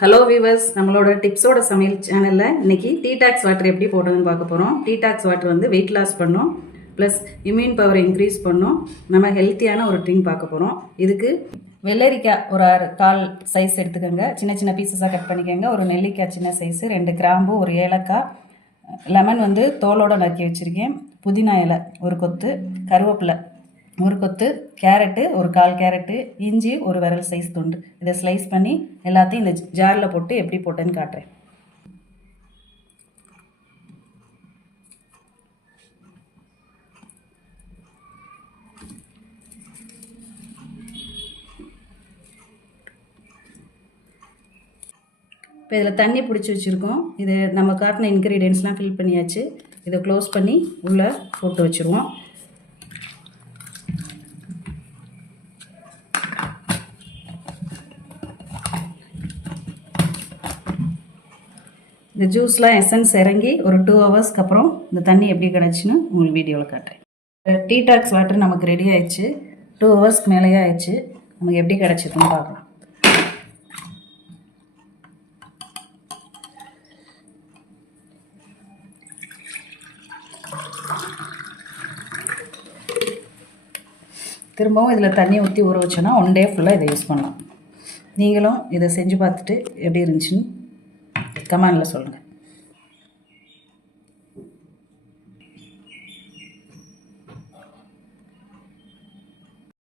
Hello viewers, நம்மளோட டிப்ஸோட சமையல் சேனலில் இன்றைக்கி டீடாக்ஸ் வாட்டர் எப்படி போடுறதுன்னு பார்க்க போகிறோம். டீடாக்ஸ் வாட்டர் வந்து வெயிட் லாஸ் பண்ணும், ப்ளஸ் இம்யூன் பவரை இன்க்ரீஸ் பண்ணும். நம்ம ஹெல்த்தியான ஒரு ட்ரிங்க் பார்க்க போகிறோம். இதுக்கு வெள்ளரிக்காய் ஒரு கால் சைஸ் எடுத்துக்கோங்க, சின்ன சின்ன பீசஸாக கட் பண்ணிக்கோங்க. ஒரு நெல்லிக்காய் சின்ன சைஸு, 2 கிராம்பு, ஒரு ஏலக்காய், லெமன் வந்து தோலோடு நறுக்கி வச்சுருக்கேன், புதினா இலை ஒரு கொத்து, கருவேப்பிலை ஒரு கொத்து, கேரட்டு ஒரு 1/4 கேரட்டு, இஞ்சி ஒரு விரல் சைஸ் துண்டு. இதை ஸ்லைஸ் பண்ணி எல்லாத்தையும் இந்த ஜாரில் போட்டு எப்படி போட்டேன்னு காட்டுறேன். இப்போ இதில் தண்ணி பிடிச்சி வச்சுருக்கோம். இது நம்ம காட்டின இன்க்ரீடியன்ட்ஸ்லாம் ஃபில் பண்ணியாச்சு. இதை க்ளோஸ் பண்ணி உள்ளே போட்டு வச்சுருவோம். இந்த ஜூஸ்லாம் எசன்ஸ் இறங்கி ஒரு 2 ஹவர்ஸ்க்கு அப்புறம் இந்த தண்ணி எப்படி கிடச்சின்னு உங்களுக்கு வீடியோவில் காட்டுறேன். டீடாக்ஸ் வாட்டர் நமக்கு ரெடி ஆயிடுச்சு. 2 ஹவர்ஸ்க்கு மேலேயே ஆயிடுச்சு. நமக்கு எப்படி கிடச்சிருக்குன்னு பார்க்கலாம். திரும்பவும் இதில் தண்ணி ஊற்றி ஊற வச்சோன்னா 1 டே ஃபுல்லாக இதை யூஸ் பண்ணலாம். நீங்களும் இதை செஞ்சு பார்த்துட்டு எப்படி இருந்துச்சுன்னு கமெண்டில் சொல்லுங்கள்.